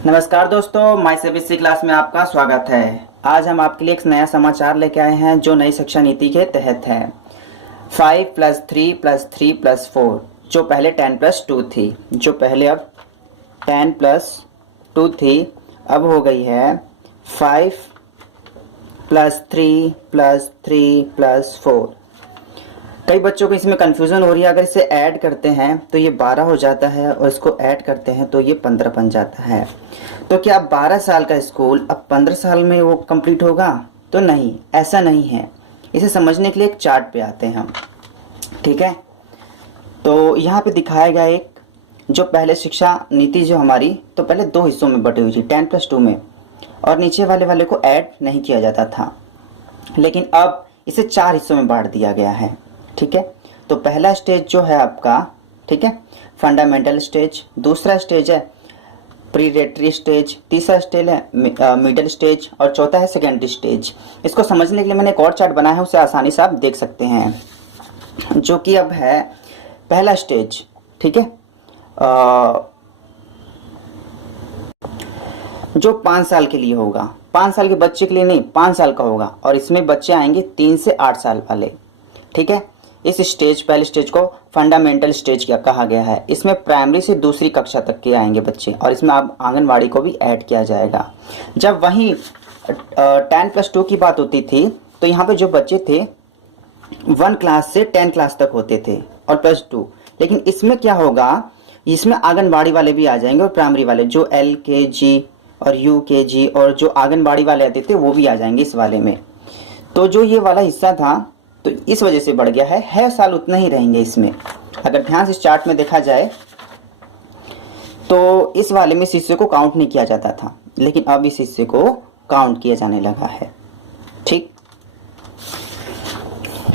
नमस्कार दोस्तों, माई CBSE class में आपका स्वागत है। आज हम आपके लिए एक नया समाचार लेके आए हैं जो नई शिक्षा नीति के तहत है। 5+3+3+4 जो पहले 10+2 थी, जो पहले अब 10+2 थी, अब हो गई है 5+3+3+4। कई बच्चों को इसमें कंफ्यूजन हो रही है। अगर इसे ऐड करते हैं तो ये 12 हो जाता है और इसको ऐड करते हैं तो ये 15 बन जाता है। तो क्या 12 साल का स्कूल अब 15 साल में वो कंप्लीट होगा? तो नहीं, ऐसा नहीं है। इसे समझने के लिए एक चार्ट पे आते हैं हम। ठीक है, तो यहाँ पे दिखाया गया एक जो पहले शिक्षा नीति जो हमारी, तो पहले दो हिस्सों में बटी हुई थी 10+2 में, और नीचे वाले को ऐड नहीं किया जाता था, लेकिन अब इसे 4 हिस्सों में बांट दिया गया है। ठीक है, तो पहला स्टेज जो है आपका, ठीक है, फंडामेंटल स्टेज, दूसरा स्टेज है प्रीडेटरी स्टेज, तीसरा स्टेज है मिडिल स्टेज, और चौथा है सेकेंडरी स्टेज। इसको समझने के लिए मैंने एक और चार्ट बनाया है, उसे आसानी से आप देख सकते हैं, जो कि अब है पहला स्टेज। ठीक है, जो 5 साल के लिए होगा, 5 साल के बच्चे के लिए नहीं, 5 साल का होगा, और इसमें बच्चे आएंगे 3 से 8 साल वाले। ठीक है, इस स्टेज, पहले स्टेज को फंडामेंटल स्टेज क्या कहा गया है। इसमें प्राइमरी से दूसरी कक्षा तक के आएंगे बच्चे, और इसमें आप आंगनवाड़ी को भी ऐड किया जाएगा। जब वहीं 10+2 की बात होती थी, तो यहाँ पे जो बच्चे थे 1 क्लास से 10 क्लास तक होते थे और +2। लेकिन इसमें क्या होगा, इसमें आंगनबाड़ी वाले भी आ जाएंगे और प्राइमरी वाले, जो LKG और UKG और जो आंगनबाड़ी वाले आते थे वो भी आ जाएंगे इस वाले में। तो जो ये वाला हिस्सा था, तो इस वजह से बढ़ गया है साल उतना ही रहेंगे इसमें। अगर ध्यान से इस चार्ट में देखा जाए तो इस वाले में इस हिस्से को काउंट नहीं किया जाता था, लेकिन अब इस हिस्से को काउंट किया जाने लगा है। ठीक,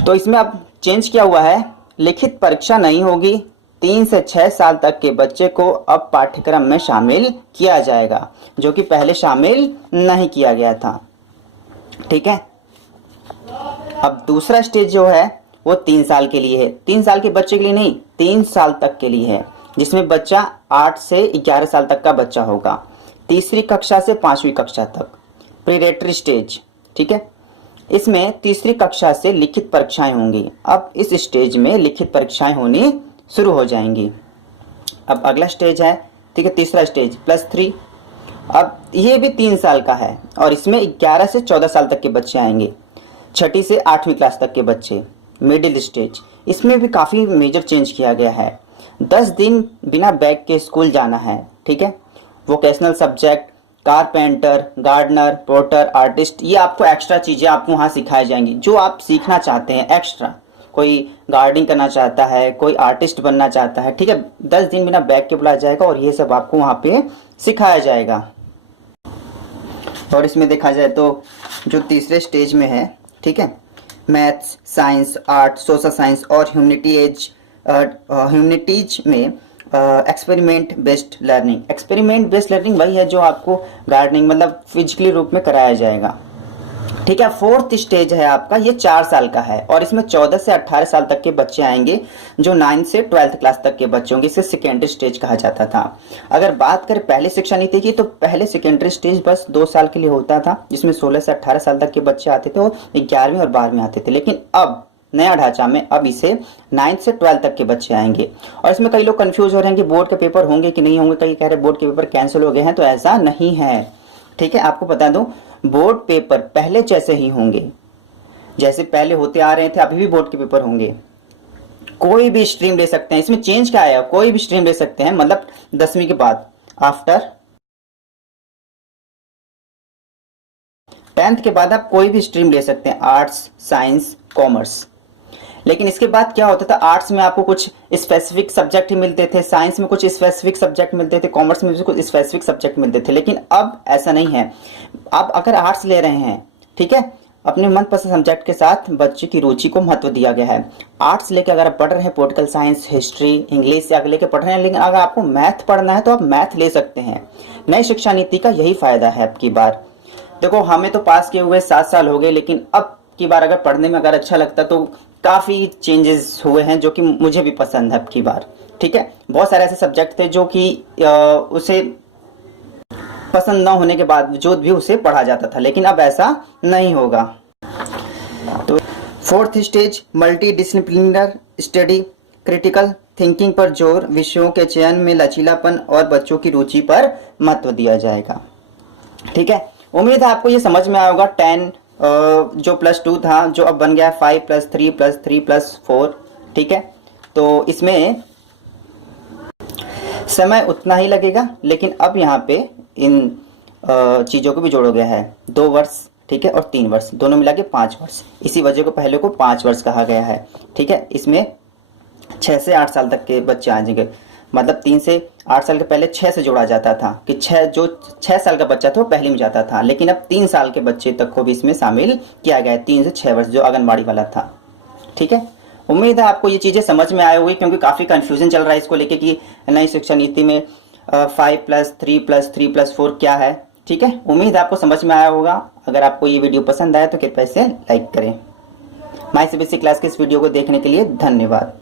तो इसमें अब चेंज क्या हुआ है, लिखित परीक्षा नहीं होगी। 3 से 6 साल तक के बच्चे को अब पाठ्यक्रम में शामिल किया जाएगा, जो कि पहले शामिल नहीं किया गया था। ठीक है, अब दूसरा स्टेज जो है वो 3 साल के लिए है। 3 साल के बच्चे के लिए नहीं, 3 साल तक के लिए है, जिसमें बच्चा 8 से 11 साल तक का बच्चा होगा, तीसरी कक्षा से 5वीं कक्षा तक। प्रीडेटरी स्टेज, ठीक है, इसमें तीसरी कक्षा से लिखित परीक्षाएं होंगी। अब इस स्टेज में लिखित परीक्षाएं होनी शुरू हो जाएंगी। अब अगला स्टेज है, ठीक है, तीसरा स्टेज +3। अब ये भी 3 साल का है, और इसमें 11 से 14 साल तक के बच्चे आएंगे, 6ठी से 8वीं क्लास तक के बच्चे। मिडिल स्टेज, इसमें भी काफ़ी मेजर चेंज किया गया है। 10 दिन बिना बैग के स्कूल जाना है। ठीक है, vocational subject, carpenter, gardener, porter, artist, ये आपको एक्स्ट्रा चीज़ें आपको वहाँ सिखाई जाएंगी जो आप सीखना चाहते हैं एक्स्ट्रा। कोई गार्डनिंग करना चाहता है, कोई आर्टिस्ट बनना चाहता है, ठीक है, 10 दिन बिना बैग के बुलाया जाएगा और ये सब आपको वहाँ पे सिखाया जाएगा। और इसमें देखा जाए तो जो तीसरे स्टेज में है, ठीक है, maths, science, art, social science और ह्यूमैनिटीज में experiment based learning. Experiment based learning वही है जो आपको गार्डनिंग मतलब फिजिकली रूप में कराया जाएगा। ठीक है, 4th स्टेज है आपका, ये 4 साल का है, और इसमें 14 से 18 साल तक के बच्चे आएंगे, जो 9th से 12th क्लास तक के बच्चे होंगे। इसे सेकेंडरी स्टेज कहा जाता था। अगर बात करें पहले शिक्षा नीति की, तो पहले सेकेंडरी स्टेज बस 2 साल के लिए होता था, जिसमें 16 से 18 साल तक के बच्चे आते थे और 11वीं और 12वीं आते थे। लेकिन अब नया ढांचा में अब इसे 9th से 12th तक के बच्चे आएंगे। और इसमें कई लोग कंफ्यूज हो रहे हैं कि बोर्ड के पेपर होंगे कि नहीं होंगे। कई कह रहे बोर्ड के पेपर कैंसिल हो गए हैं, तो ऐसा नहीं है। ठीक है, आपको बता दूं, बोर्ड पेपर पहले जैसे ही होंगे, जैसे पहले होते आ रहे थे, अभी भी बोर्ड के पेपर होंगे। कोई भी स्ट्रीम ले सकते हैं। इसमें चेंज क्या आया, कोई भी स्ट्रीम ले सकते हैं, मतलब 10वीं के बाद, आफ्टर 10th के बाद आप कोई भी स्ट्रीम ले सकते हैं, आर्ट्स, साइंस, कॉमर्स। लेकिन इसके बाद क्या होता था, आर्ट्स में आपको कुछ स्पेसिफिक सब्जेक्ट ही मिलते थे, साइंस में कुछ स्पेसिफिक सब्जेक्ट मिलते थे, कॉमर्स में भी कुछ स्पेसिफिक सब्जेक्ट मिलते थे। लेकिन अब ऐसा नहीं है। आप अगर आर्ट्स ले रहे हैं, ठीक है, अपने मनपसंद सब्जेक्ट के साथ बच्चे की रुचि को महत्व दिया गया है। आर्ट्स लेके अगर आप पढ़ रहे हैं, पॉलिटिकल साइंस, हिस्ट्री, इंग्लिश से आगे लेके पढ़ रहे हैं, लेकिन अगर आपको मैथ पढ़ना है तो आप मैथ ले सकते हैं। नई शिक्षा नीति का यही फायदा है। अब की बार देखो, हमें तो पास किए हुए 7 साल हो गए, लेकिन अब की बार अगर पढ़ने में अगर अच्छा लगता तो काफ़ी चेंजेस हुए हैं, जो कि मुझे भी पसंद है अब की बार। ठीक है, बहुत सारे ऐसे सब्जेक्ट थे जो कि उसे पसंद न होने के बावजूद भी उसे पढ़ा जाता था, लेकिन अब ऐसा नहीं होगा। तो fourth stage multi disciplinary study, critical thinking पर जोर, विषयों के चयन में लचीलापन और बच्चों की रुचि पर महत्व दिया जाएगा। ठीक है, उम्मीद है आपको ये समझ में आया होगा। 10 जो +2 था, जो अब बन गया 5 + 3 + 3 + 4। ठीक है, तो इसमें समय उतना ही लगेगा, लेकिन अब यहाँ पे इन चीज़ों को भी जोड़ा गया है। 2 वर्ष, ठीक है, और 3 वर्ष, दोनों मिला के 5 वर्ष। इसी वजह को पहले को 5 वर्ष कहा गया है। ठीक है, इसमें 6 से 8 साल तक के बच्चे आ जाएंगे। मतलब 3 से 8 साल के पहले 6 से जोड़ा जाता था कि 6 साल का बच्चा था वो पहले में जाता था, लेकिन अब 3 साल के बच्चे तक को भी इसमें शामिल किया गया है। 3 से 6 वर्ष जो आंगनबाड़ी वाला था। ठीक है, उम्मीद है आपको ये चीज़ें समझ में आए हुई, क्योंकि काफ़ी कंफ्यूजन चल रहा है इसको लेके कि नई शिक्षा नीति में 5 + 3 + 3 + 4 क्या है। ठीक है, उम्मीद है आपको समझ में आया होगा। अगर आपको ये वीडियो पसंद आया तो कृपया इसे लाइक करें। माय सीबीएसई क्लास के इस वीडियो को देखने के लिए धन्यवाद।